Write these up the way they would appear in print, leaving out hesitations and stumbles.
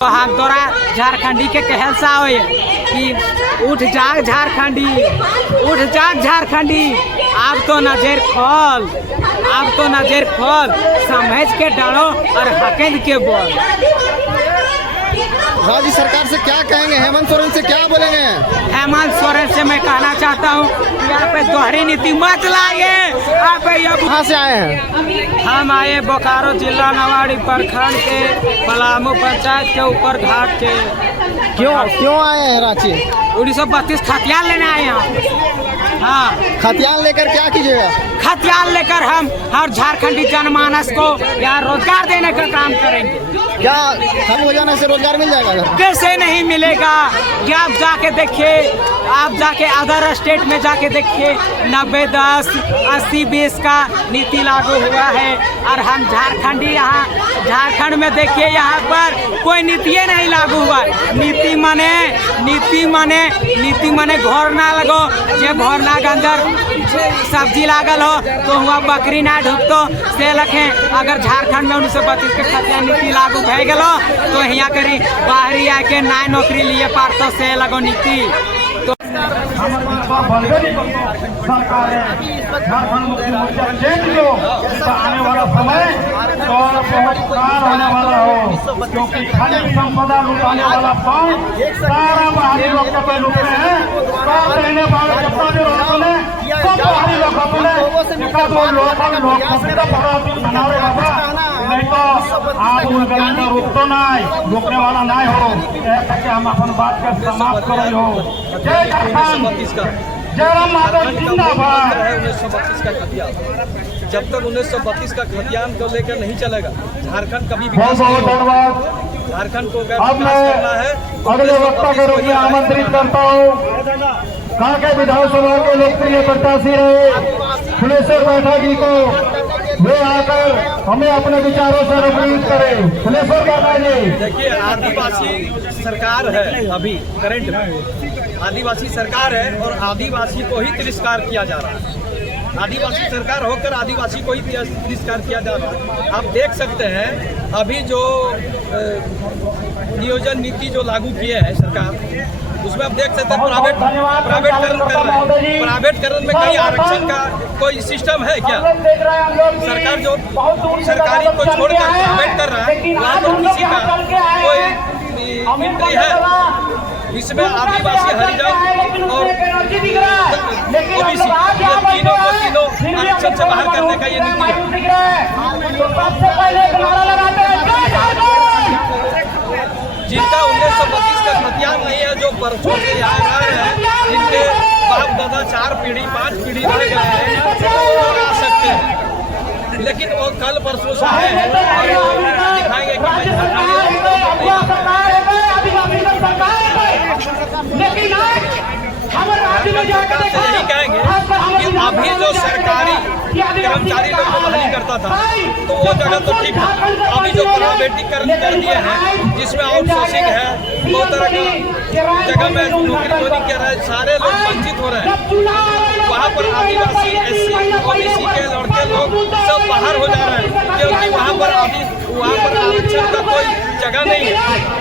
हम तोरा झारखंडी के कहल सा हो कि उठ जाग झारखंडी, उठ जाग झारखंडी, अब तो नजर खोल, अब तो नजर खोल, समझ के डरो और हकेंद के बोल। राज्य सरकार से क्या कहेंगे, हेमंत सोरेन से क्या बोलेंगे? हेमंत सोरेन से मैं कहना चाहता हूँ यहाँ पे दोहरी नीति मत लाइए। आप कहाँ से आए हैं? हम आए बोकारो जिला नवाड़ी प्रखंड के पलामू पंचायत के ऊपर घाट के। क्यों आए हैं रांची? 1932 खतियान लेने आए हैं। हाँ, खतियान लेकर क्या कीजिएगा? खतियान लेकर हम हर झारखंडी जनमानस को यहाँ रोजगार देने का काम करेंगे। क्या खत्म हो जाने से रोजगार मिल जाएगा? कैसे नहीं मिलेगा? क्या आप जाके देखिए, आप जाके अदर स्टेट में जाके देखिए 90-10, 80-20 का नीति लागू हुआ है और हम झारखंडी यहाँ झारखंड में देखिए यहाँ पर कोई नीति नहीं लागू हुआ। नीति मने घोर ना लगो, जे भोरना के अंदर सब्जी लागल हो तो वहाँ बकरी ना ढुकतो से लखें। अगर झारखंड में 1932 के खतियान नीति लागू भय गलो तो यहाँ करी बाहरी आके ना नौकरी लिए पारतो से लगो नीति। तो सरकार झारखंड मुक्ति मोर्चा चेंज को आने वाला समय और बहुत कार होने वाला हो, क्योंकि खनिज संपदा लुटाने वाला पान सारा बाहरी लोग पे लुट रहे हैं। कार लेने वाले जितना भी लोगों ने सब बाहरी लोगों ने लोकल लोकतंत्र का बड़ा बनावे बाबा, नहीं तो आप उनका रुकतो नहीं, रोकने वाला नहीं हो। ऐसा कि हम अपन बात का समाप्त करो हो। जय झारखंड, जयराम माधव जिंदाबाद। 1932 का खतियान, जब तक 1932 का खतियान को लेकर नहीं चलेगा झारखंड कभी बहुत बहुत धन्यवाद। झारखंड को अब मैं अगले वक्ता के रूप में आमंत्रित करता हूँ कांके विधानसभा के लोकप्रिय प्रत्याशी रहे फुलेश्वर बैठा जी को, वे आकर हमें अपने विचारों से रूपांतरित करें। फुलेश्वर बैठा जी। देखिए, आदिवासी सरकार है अभी करंट में, आदिवासी सरकार है और आदिवासी को ही तिरस्कार किया जा रहा है। आदिवासी सरकार होकर आदिवासी को ही तिरस्कार किया जा रहा है। आप देख सकते हैं अभी जो नियोजन नीति जो लागू किए हैं सरकार, उसमें आप देख सकते हैं प्राइवेटकरण कर रहे हैं। प्राइवेटकरण में कहीं आरक्षण का कोई सिस्टम है क्या? सरकार जो सरकारी को छोड़कर प्राइवेट कर रहा है वहाँ पर किसी का कोई एंट्री है? इसमें आदिवासी, हरिजन और ओबीसी तीनों आरक्षण से बाहर करने का ये नीति है। जिनका 1932 का खतियान नहीं है, जो बरसों से यहाँ रह रहे हैं, जिनके बाप दादा 4 पीढ़ी 5 पीढ़ी रह गए हैं, वो आ सकते हैं। लेकिन वो कल परसों से आए हैं और दिखाएंगे यही कहेंगे कि अभी जो सरकारी कर्मचारी लोग को बहाली करता था तो वो जगह तो ठीक है। अभी जो प्राइवेटीकरण कर दिए हैं जिसमें आउटसोर्सिंग है, बहुत तरह का जगह में नौकरी कर रहे हैं, सारे लोग वंचित हो रहे हैं। वहाँ पर आदिवासी, SC, OBC के लड़के लोग सब बाहर हो जा रहे हैं, क्योंकि वहाँ पर आरक्षण का कोई जगह नहीं है।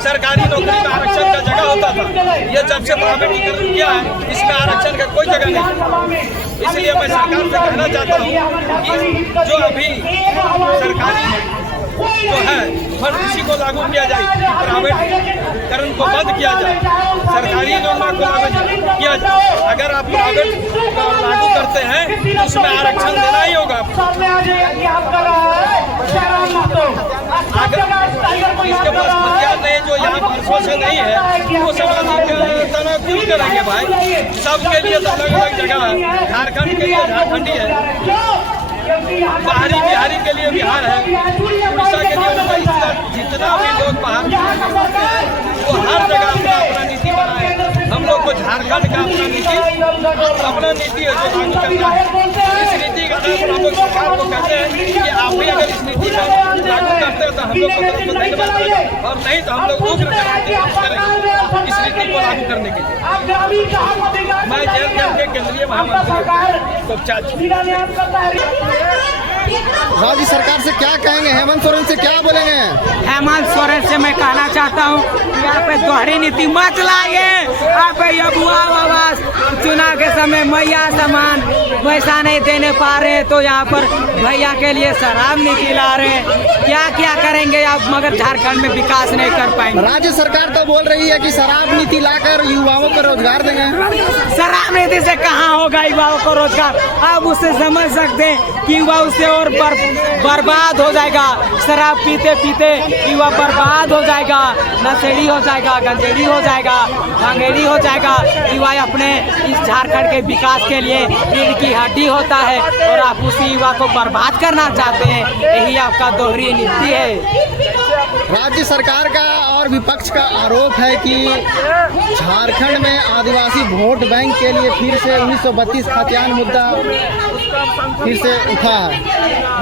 सरकारी नौकरी में आरक्षण का जगह होता था, ये जब से प्राइवेटीकरण किया है इसमें आरक्षण का कोई जगह नहीं। इसलिए मैं सरकार से कहना चाहता हूँ कि जो अभी सरकारी जो है फंड उसी को लागू किया जाए, प्राइवेटकरण को बंद किया जाए, सरकारी योजना को लागू किया जाए। अगर आप प्राइवेट लागू करते हैं तो उसमें आरक्षण देना ही होगा। अगर इसके पास हथियार नहीं, जो यहाँ वर्षों से नहीं है, वो समाजीकरण क्यों करेंगे भाई? सबके लिए तो अलग अलग जगह है। झारखंड के लिए झारखंडी है, बाहरी बिहारी के लिए बिहार है, उड़ीसा के लिए जितना भी लोग बाहर वो हर जगह अपना नीति बनाए। हम लोग को झारखंड का अपना नीति है जो लागू करना है। इस नीति का हम लोग सरकार को कहते हैं कि आप भी अगर इस नीति का लागू करते हो तो हम लोग को धन्यवाद दें, और नहीं तो हम लोग उग्र करेंगे इस नीति को लागू करने के लिए। मैं जेल के केंद्रीय महामंत्री राज्य सरकार से क्या कहेंगे, हेमंत सोरेन से क्या बोलेंगे? हेमंत सोरेन से मैं कहना चाहता हूँ कि यहाँ पे दोहरी नीति मत लाइए। आप ये बुआ आवास चुनाव के समय मैया सामान पैसा नहीं देने पा रहे तो यहाँ पर भैया के लिए शराब नीति ला रहे हैं। क्या क्या करेंगे आप, मगर झारखंड में विकास नहीं कर पाएंगे। राज्य सरकार तो बोल रही है कि शराब नीति लाकर युवाओं को रोजगार देंगे। शराब नीति से कहाँ होगा युवाओं को रोजगार? आप उससे समझ सकते हैं कि युवा उससे और बर्बाद हो जाएगा। शराब पीते पीते युवा बर्बाद हो जाएगा, नशेड़ी हो जाएगा, गंजेड़ी हो जाएगा, भांगेड़ी हो जाएगा। युवा अपने इस झारखंड के विकास के लिए रीढ़ की हड्डी होता है और आप उसी युवा को बर्बाद करना चाहते हैं। यही आपका दोहरी नीति है। राज्य सरकार का और विपक्ष का आरोप है कि झारखंड में आदिवासी वोट बैंक के लिए फिर से 1932 खतियान मुद्दा फिर से उठा है।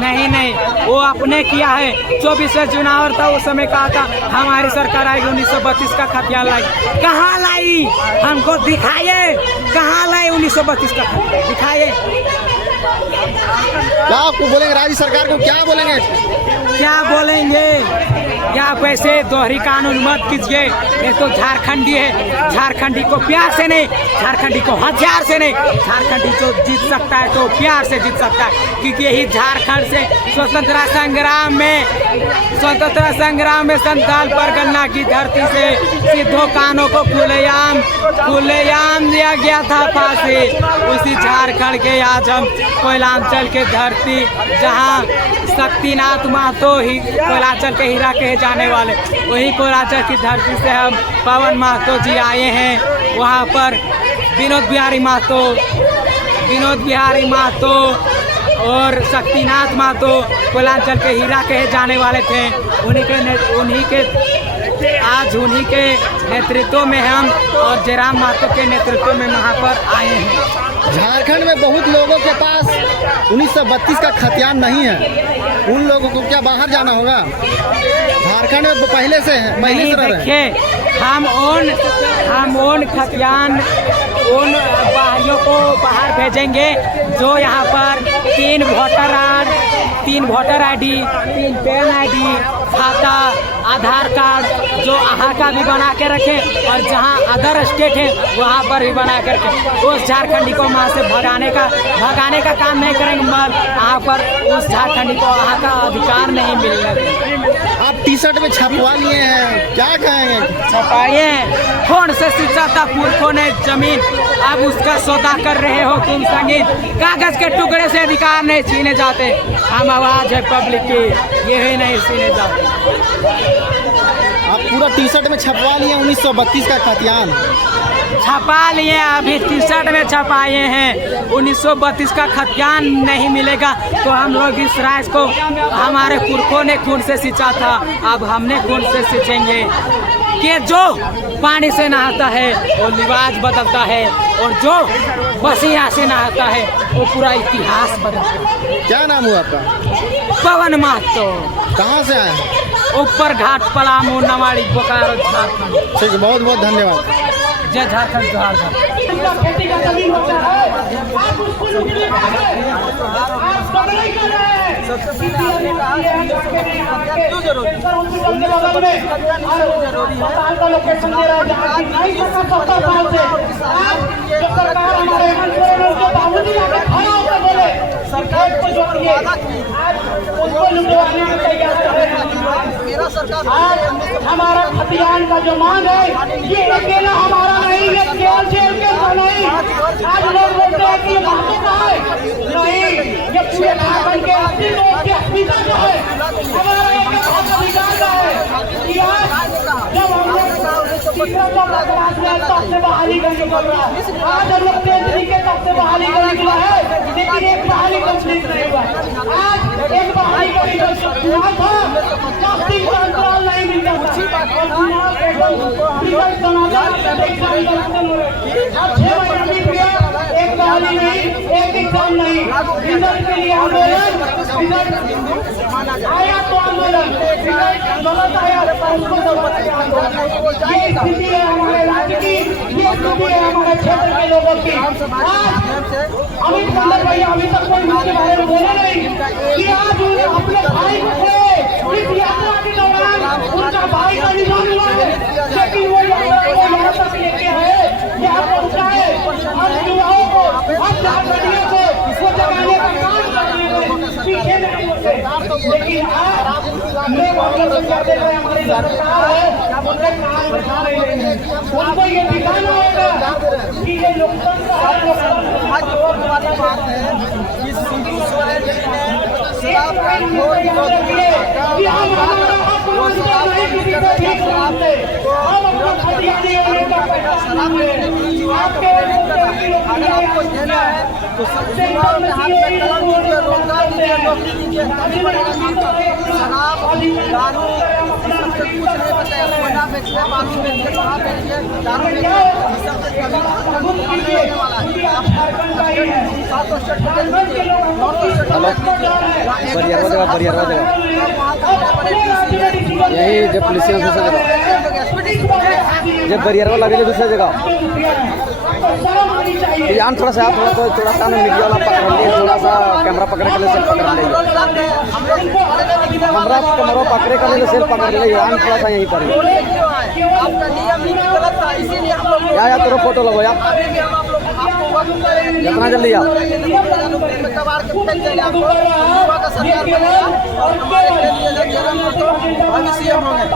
नहीं, वो आपने किया है। 24 से चुनाव था, उस समय कहा था हमारी सरकार आएगी 1932 का खतियान लाई। कहाँ लाई? हमको दिखाइए, कहाँ लाई 1932 का खतियान दिखाइए। क्या आपको बोलेंगे, राज्य सरकार को क्या बोलेंगे? क्या बोलेंगे? या पैसे दोहरी कानून मत कीजिए। ये तो झारखंडी है, झारखंडी को प्यार से नहीं, झारखंडी को हथियार से नहीं, झारखंडी जो जीत सकता है तो प्यार से जीत सकता है। क्योंकि यही झारखंड से स्वतंत्रता संग्राम में संथाल परगना की धरती से सिद्धो कानों को खुलेआम दिया गया था फांसी। उसी झारखंड के आज हम कोयलांचल के धरती, जहाँ शक्तिनाथ महतो ही कोयलांचल के हीरा कहे जाने वाले, वही कोयलांचल की धरती से हम पवन महतो जी आए हैं। वहाँ पर विनोद बिहारी महतो और शक्तिनाथ महतो कोयलांचल के हीरा कहे जाने वाले थे। उन्हीं के नेतृत्व में हम और जयराम महतो के नेतृत्व में वहाँ पर आए हैं। झारखंड में बहुत लोगों के पास 1932 का खतियान नहीं है, उन लोगों को क्या बाहर जाना होगा? झारखंड में पहले से है, पहले से रह रहे हैं। देखिए, हम उन खतियान उन बाहरियों को बाहर भेजेंगे जो यहाँ पर 3 वोटर ID, 3 पैन ID, खाता, आधार कार्ड जो यहाँ का भी बना के रखें और जहाँ अदर स्टेट है वहाँ पर भी बना के रखें। उस झारखंडी को वहाँ से भगाने का काम नहीं करेंगे, मगर यहाँ पर उस झारखंडी को वहाँ का अधिकार नहीं मिलेगा। आप टी-शर्ट में छपवा लिए हैं, क्या कहेंगे? छपाइए, कौन से शिक्षा था पुरखों ने जमीन, अब उसका सौदा कर रहे हो तुम संगीत। कागज के टुकड़े से अधिकार नहीं छीने जाते, हम आवाज है पब्लिक की, ये ही नहीं छीने जाते। आप पूरा टी-शर्ट में छपवा लिए 1932 का खतियान? छपा लिए, अभी टी-शर्ट में छपाए हैं। 1932 का खतियान नहीं मिलेगा तो हम लोग इस राज को हमारे पुरखों ने खून से सींचा था, अब हमने खून से सींचेंगे। कि जो पानी से नहाता है वो लिबास बदलता है और जो पसीना से नहाता है वो पूरा इतिहास बदलता है। क्या नाम हुआ आपका? पवन महतो। कहाँ से आए? ऊपर घाट, पलामू, नवाड़ी, बोकारो, झारखंड। ठीक है, बहुत बहुत धन्यवाद। जय झारखंड, जोहार सरकार को जो वादा की उसको लुटवाने में मेरा सरकार हमारा खतियान का जो मांग है ये अकेला हमारा नहीं, ये केवल जेल के नहीं। आज लोग बोलते हैं कि ये बातों का है, नहीं, ये पूरे झारखंड के 80 लोग के अस्मिता का है, हमारा एक अधिकार का है। जब हम लोग तब से बहाली का निकल रहा है, आज हम लोग तेजरी के तब से बहाली का निकला है, लेकिन एक बहाली कंप्लीट नहीं हुआ। आज एक बहाली का रिजल्ट हुआ था, 10 दिन का अंतराल नहीं मिल रहा था, रिजल्ट बनाता अब 6 महीना बीत गया, एक बहाली नहीं, एक एग्जाम नहीं, रिजल्ट के लिए आंदोलन, रिजल्ट आया तो आंदोलन, रिजल्ट गलत आया तो उसको दबाया। ये स्थिति है हमारे राज्य की, ये स्थिति है हमारे क्षेत्र के लोगों की। अमित मंडल भैया अभी तक कोई इसके बारे में बोले नहीं कि आज अपने भाई को इस यात्रा के दौरान उनका भाई का निधन हुआ है, लेकिन वो यात्रा को यहाँ तक लेके आए, यहाँ पहुँचाए, हम युवाओं को, हम झारखंडियों को वो जगाने का काम करने में पीछे नहीं होते। लेकिन आज लोग हम लोग कहते हैं हमारी सरकार है, उनके काम बचा नहीं रही है। उनको ये दिखाना होगा कि ये लोकतंत्र है, आज बहुत बड़ी बात है कि सिंधु सोरेन जी ने शराब का घोर विरोध किया। कि हम हमारा हक मांगते नहीं किसी को भी शराब दे, हम अपना खतियानी होने का पैसा शराब में आपके अगर आपको देना है तो सबसे युवाओं के हाथ में कलम दीजिए, रोजगार दीजिए, नौकरी दीजिए, तभी बनेगा काम का। शराब दारू सबसे कुछ नहीं बचाया। कोयला बेचिए, बालू बेचिए, शराब बेचिए, दारू बेचिए, सबसे कभी होने वाला है। आप झारखंड का ही है, 7 स्टेट यही जब पुलिस दूसरा जगह जब बैरियर लगे दूसरा जगह यान थोड़ा सा थोड़ा सा मीडिया वाला पकड़ लिए, थोड़ा सा कैमरा पकड़े के लिए सेल्फ पकड़ लिए, हमारा कैमरा पकड़े के लिए सेल्फ पकड़ लिए, यान थोड़ा सा यहीं पर आपका नियम ही गलत था, इसीलिए हम लोग या तेरा फोटो लगो यार अभी भी हम आप लोग आपको वक्त करेंगे जितना जल्दी आप कबाड़ के फेंक देंगे आपको। युवा का सरकार बनेगा और हमारे लिए भविष्य होंगे।